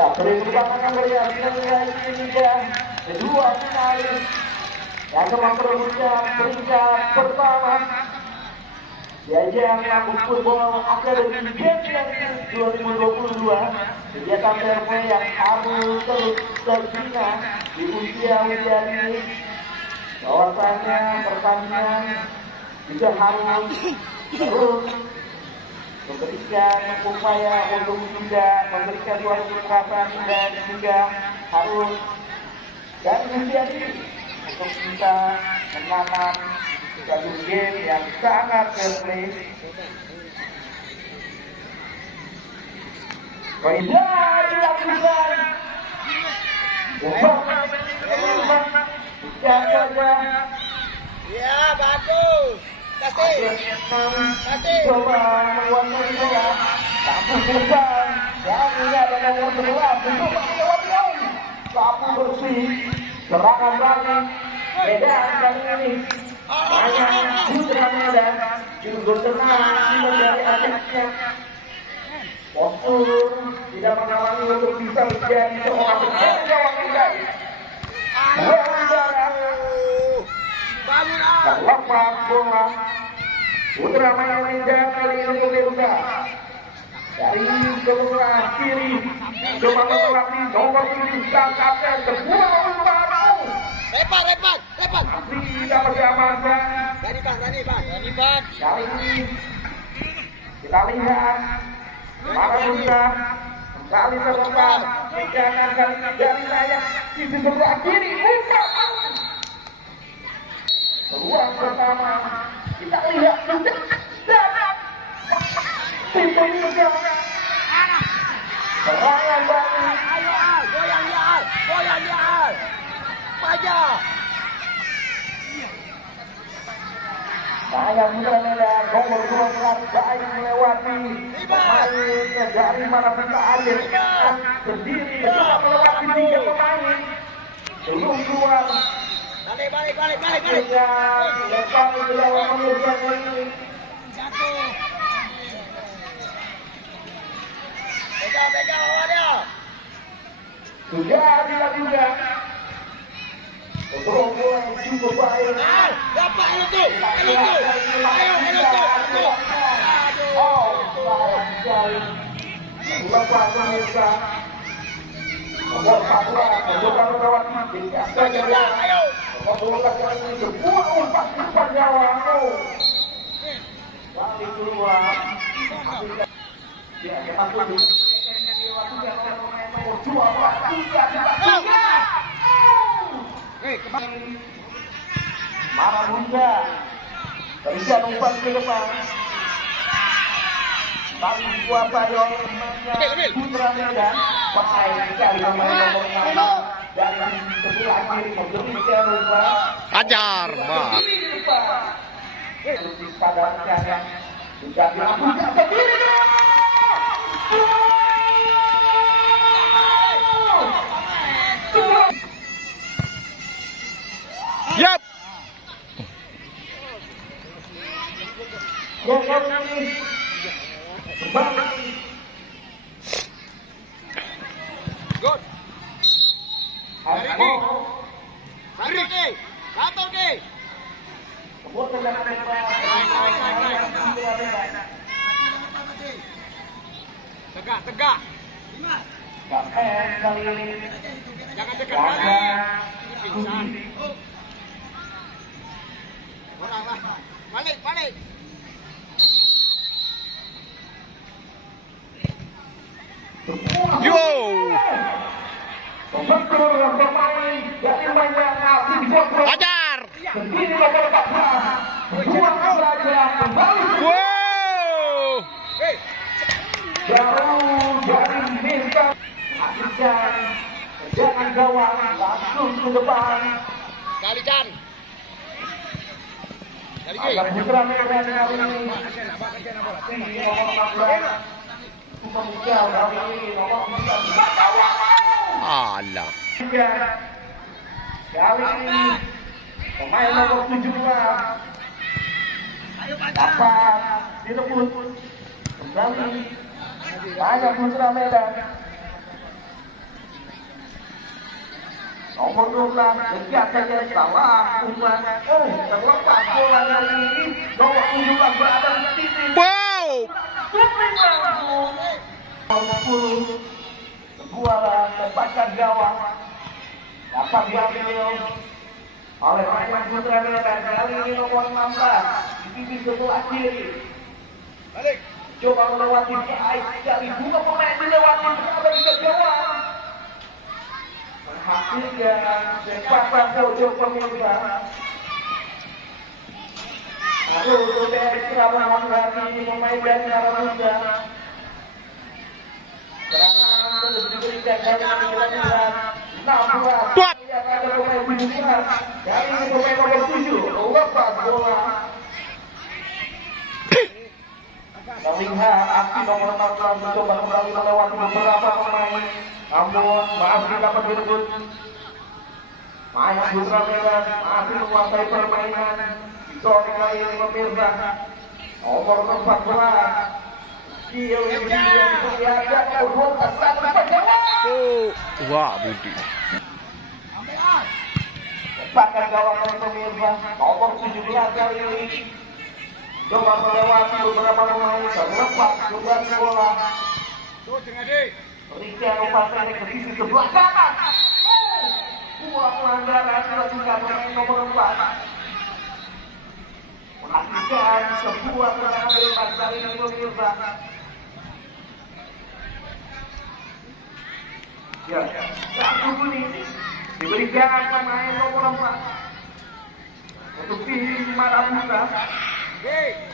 Ya, perkembangan dari Indonesia kedua finalis yang telah berusia peringkat pertama di ajang Lambung Football Academy Champions 2022. Kegiatan fair yang harus terus terbina di usia-usia ini. Bahwasanya pertandingan juga harus terus memberikan upaya untuk tidak memberikan suatu kekerasan dan juga harus dan usia ini untuk bisa menanam satu game yang sangat fair play. Tidak dilakukan. Ya, bagus. Kasih. Coba menguasai bola. Sapu besar. Dan ini ada nomor 11. Mencoba melewati. Sapu bersih. Serangan balik. Medan kali ini. Banyak putra Medan. Juga tenang dari atasnya. Postur tidak menghalangi untuk bisa menjadi seorang pemain gawang Medan. Lepas bola putra Medan kali ini pemirsa dari sebelah kiri coba melewati nomor 7 Sangkatan sebuah umpan Lepas. tapi tidak berdamaikan. Rani bang. Kali ini kita lihat para bunda kembali terlepas jangan kali ini dari saya di sebelah kiri umpan peluang pertama kita lihat sudah dapat titik juga serangan balik. Ayo Al, goyang dia Al. Aja. Saya Putra Medan nomor 12 baik melewati pemain dari mana bisa akhir sendiri bisa melewati 3 pemain belum keluar. Balik. Lepas ke dalam menurutkan ini. Jatuh. Pegang awal dia. Sudah dilakukan. Untuk yang cukup baik. Dapat itu. Ayo. Oh, baik sekali. Lepas pemirsa. Nomor 14 mencoba melewati 3 saja. Ayo. Memulakan ini sebuah umpan umpan gawang. Balik keluar. Ya, kita tunggu. Mana Bunda berikan umpan ke depan tapi dikuasai oleh Putra Medan pakai sekali pemain nomor 6 dari sebelah kiri memberikan umpan Ajar, Mbak. disadarkan juga dilakukan sendiri. Yap. Good. Satu ke. Tegak. Jangan dekat kali. Pingsan. Orang lah. Balik. Yo. Ajar. Wow. Jauh dari minta akan jangan gawang langsung ke depan. Kalikan. Agar Putra Medan kali ini nomor 14 pemuda kali ini nomor 14 Alah. kali ini pemain nomor 17 dapat direbut kembali banyak Putra Medan Nomor 12 dekat saja salah umpan. Terlepas bola kali ini. Nomor 17 berada di titik. Wow. Nomor 10 sebuah tembakan gawang dapat diambil oleh pemain Putra Medan. Kali ini nomor 16 di titik sebelah kiri. Coba melewati baik sekali. Dua pemain dilewati berada di gawang. Menghasilkan sepakan pojok pemirsa. Harus dari Surabaya hati pemain dari Marabunda. Serangan terus diberikan dari Marabunda. 16. Lihat ada pemain Bunga. Dari pemain nomor 7 lepas bola. Terlihat aksi nomor 16 mencoba kembali melewati beberapa pemain. Namun masih dapat direbut. Main Putra Medan masih menguasai permainan. Sore kali ini pemirsa. Nomor 14. Dia diperlihatkan untuk Wah, Budi. Bahkan gawang pemirsa. Nomor 17 kali ini. Coba melewati beberapa pemain. Terlepas kembali bola. Berikan umpan pendek ke sisi sebelah kanan. Buah pelanggaran dilakukan pemain nomor 4. Menghasilkan sebuah serangan bebas kali ini pemirsa. Ya, kartu kuning diberikan pemain nomor 4 untuk tim Marabunda.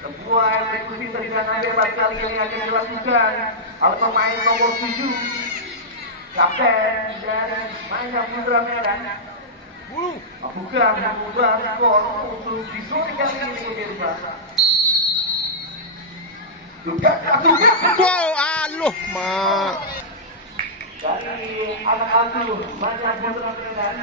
Sebuah eksekusi tendangan bebas kali ini akan dilakukan oleh pemain nomor 7, kapten dari Maya Putra Medan. Bukan mengubah skor untuk di sore kali ini pemirsa. Juga Wow, aluh, mak. dari anak asuh Maya Putra Medan.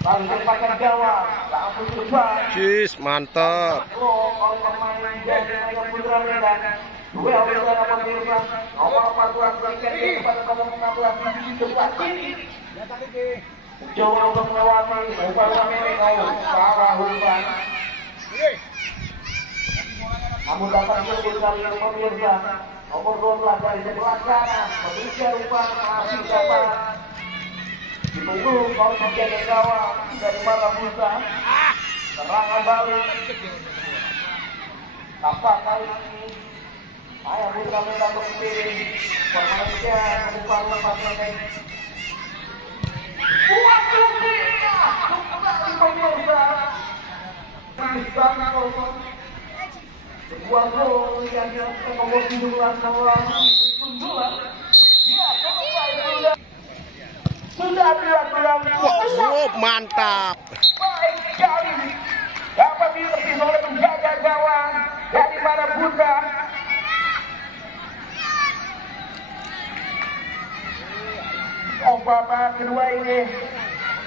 Lalu tembakan gawang, langsung depan. Cis, mantap. Oleh pemain dari Maya Putra Medan. Duel antara pemirsa nomor 14 berikan kepada nomor 16 di sebelah kiri. Coba untuk melewati umpan Amerika salah umpan. Namun dapat direbut kali ini pemirsa. Nomor 12 dari sebelah kanan memberikan umpan masih dapat ditunggu oleh penjaga gawang dari Marabunda. Serangan balik. Tampak kali ini Maya Putra Medan berpilih permainkan umpan pendek. Buat dunia kembali pemirsa. Sebuah gol yang dilakukan nomor 17 sundulan. Ya, kembali sudah dilakukan. Wow, mantap. Baik sekali. Dapat dilepis oleh penjaga gawang dari Marabunda. Babak kedua ini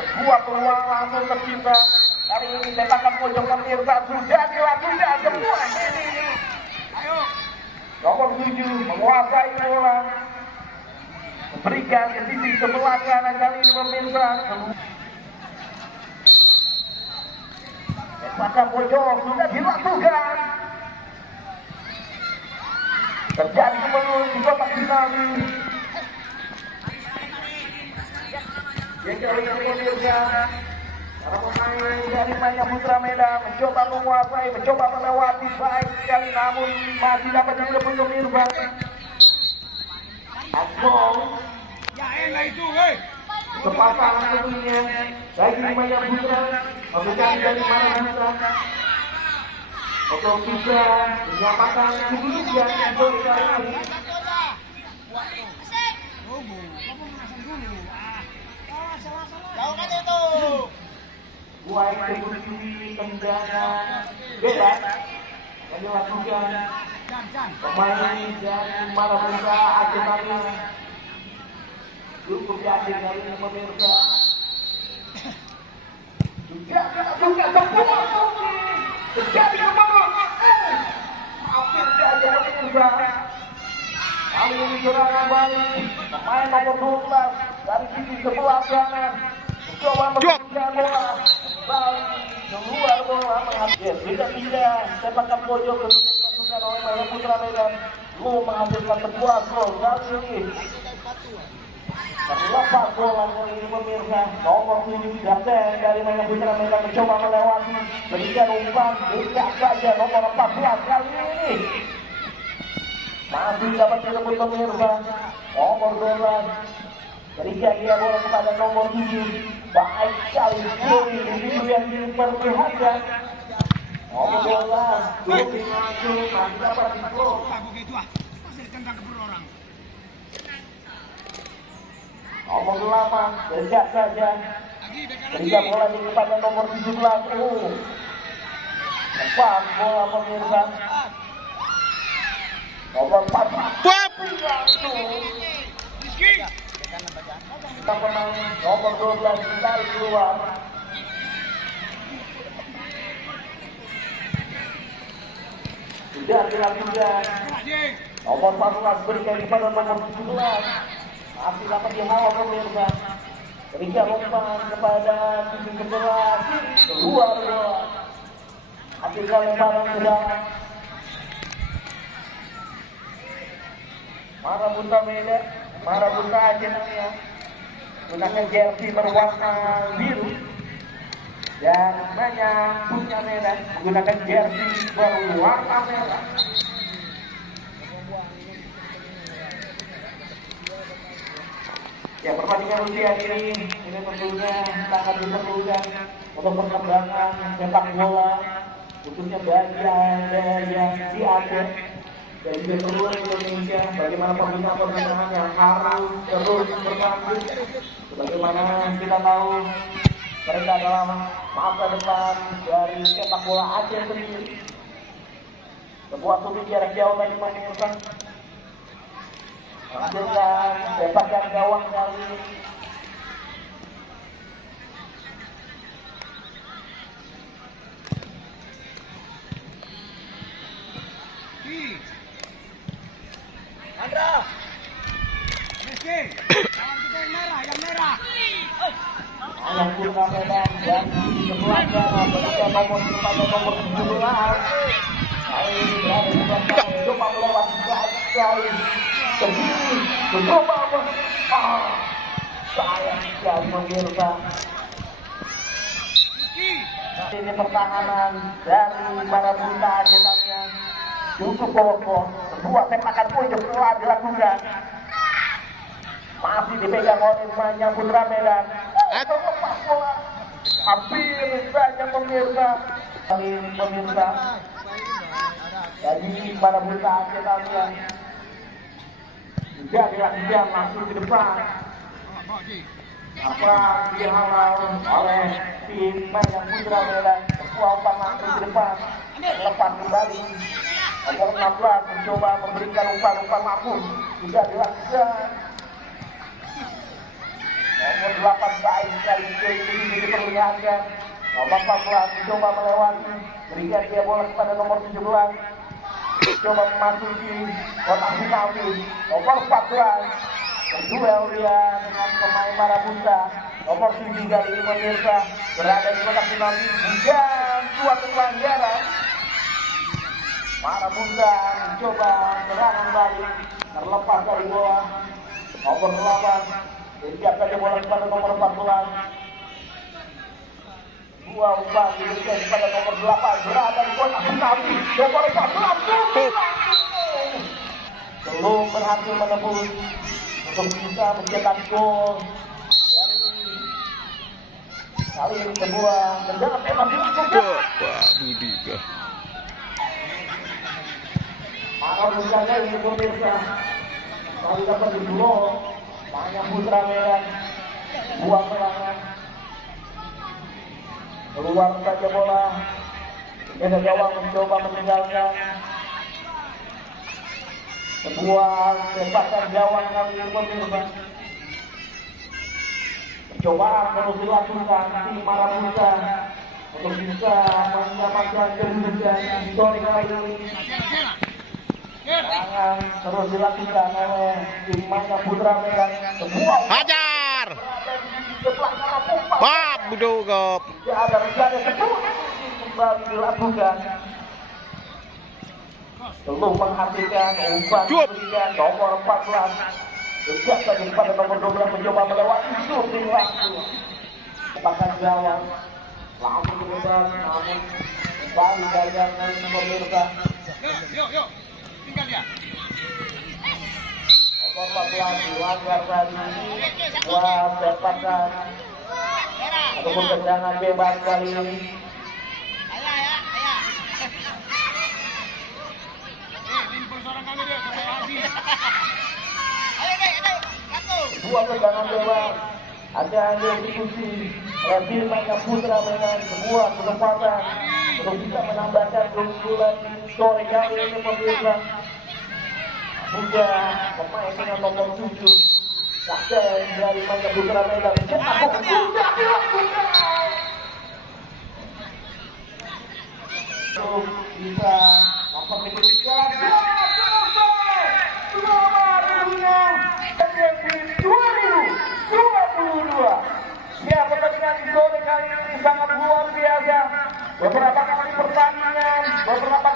sebuah peluang langsung tercipta. Kali ini tembakan pojok pemirsa sudah dilakukan semua ini. Nomor 7 menguasai bola, memberikan ke sisi sebelah kanan kali ini pemirsa. Tembakan pojok sudah dilakukan. Terjadi kembali di kotak final. Yang kali ini pemirsa, para pemain dari Maya Putra Medan mencoba menguasai, mencoba melewati baik sekali, namun masih dapat direbut pemirsa. Gol. Kesempatan tentunya bagi Maya Putra memberikan dari Marabunda untuk bisa menyamakan kedudukan di sore kali ini. Buat eksekusi tendangan bebas yang dilakukan pemain dari Marabunda Aceh Mania. Cukup yakin dari ini pemirsa. Juga sebuah terjadi kembali. Hampir saja pemirsa. Kali ini serangan balik pemain nomor 12 dari sisi sebelah kanan. Coba mengejar bola. Balik keluar bola menghasilkan tidak sepakan pojok kemudian dilakukan oleh Maya Putra Medan. Menghasilkan sebuah gol kali ini. Terlepas bola kali ini pemirsa. Nomor 7 Dasen dari Maya Putra Medan mencoba melewati. Berikan umpan dekat saja nomor 14 kali ini. Masih dapat direbut pemirsa. Nomor 12. Berikan dia bola kepada nomor 7. Baik sekali itu yang diperlihatkan. Nomor 12 Duri masuk masih dapat diblok. Nomor 8 dekat saja. Berikan bola ini kepada nomor 17. Lepas bola pemirsa. Nomor 14 kita pemain nomor 12 ditarik keluar. Tidak dilakukan. Nomor 14 berikan kepada nomor 17. Masih dapat dihalau pemirsa. Berikan umpan kepada sisi sebelah. Keluar bola. Hasilkan lemparan ke dalam. Marabunta Medan. Marabunta Aceh namanya. Gunakan jersey berwarna biru dan Maya Putra Medan menggunakan jersey berwarna merah. Ya, pertandingan usia ini tentunya sangat diperlukan untuk perkembangan sepak bola khususnya bagi Anda yang di Aceh dan juga seluruh Indonesia. Bagaimana pembinaan yang harus terus berlanjut. Sebagaimana kita tahu mereka adalah masa depan dari sepak bola Aceh sendiri. Sebuah sudut jarak jauh tadi pemirsa menghasilkan sepakan gawang kali ini. Andra, Meski, yang merah, yang merah. Yang Putra Medan dan sebelahnya berikan nomor kepada nomor 17. Kali ini berada di belakang, coba melewati sekali. Begini, mencoba sayang sekali pemirsa. Ini pertahanan dari Marabunta Aceh Tamiang cukup kokoh. Sebuah tembakan pojok telah dilakukan. Masih dipegang oleh Maya Putra Medan. Lepas bola. Hampir saja pemirsa. Kali ini pemirsa. Jadi Marabunta Aceh Tamiang juga dilakukan langsung ke depan. Apa dihalau oleh tim Maya Putra Medan. Sebuah umpan langsung ke depan. Lepas kembali. Nomor 16 mencoba memberikan umpan-umpan mampu. Juga dilakukan. Nomor 8 baik sekali ini diperlihatkan. Nomor 14 mencoba melewati. Berikan dia bola kepada nomor 17. Coba memasuki kotak penalti. Nomor 14 berduel dia dengan pemain Marabunta. Nomor 7 kali ini pemirsa berada di kotak penalti. Bukan suatu pelanggaran. Marabunta mencoba serangan balik. Terlepas dari bola. Nomor 8 disiapkan dia bola kepada nomor 14. Dua umpan diberikan kepada nomor 8 berada di kotak penalti. Nomor 14 belum berhasil menembus untuk bisa mencetak gol dari kali ini. Sebuah tendangan tembak dilakukan. Marabunta ini pemirsa kali dapat diblok. Maya Putra Medan buang serangan. Keluar saja bola. Beda gawang mencoba meninggalkan. Sebuah sepakan gawang kali ini pemirsa. Percobaan terus dilakukan tim Marabunta untuk bisa mendapatkan kedudukan di sore kali ini. Serangan terus dilakukan oleh tim Maya Putra Medan. Sebuah Hajar. Pelaksana umpan. Bab budogap. Tidak ada rencana sebuah kembali dilakukan. Belum menghasilkan umpan diberikan nomor 14. Sejak tadi pada nomor 12 mencoba melewati shooting langsung. Bahkan gawang langsung bebas, namun kembali gagal pemirsa. Yuk, tinggal dia. Nomor 14 dilanggar tadi. Wah, dapatkan ataupun tendangan bebas kali ini. Dua tendangan bebas. Ada eksekusi Rasul Maya Putra dengan sebuah kesempatan untuk bisa menambahkan keunggulan sore kali ini pemirsa. Juga pemain dengan nomor 7 kapten dari Maya Putra Medan cetak gol sudah dilakukan. Untuk bisa memperbaiki jalan ya, pertandingan di sore kali ini sangat luar biasa. Beberapa kali pertandingan, beberapa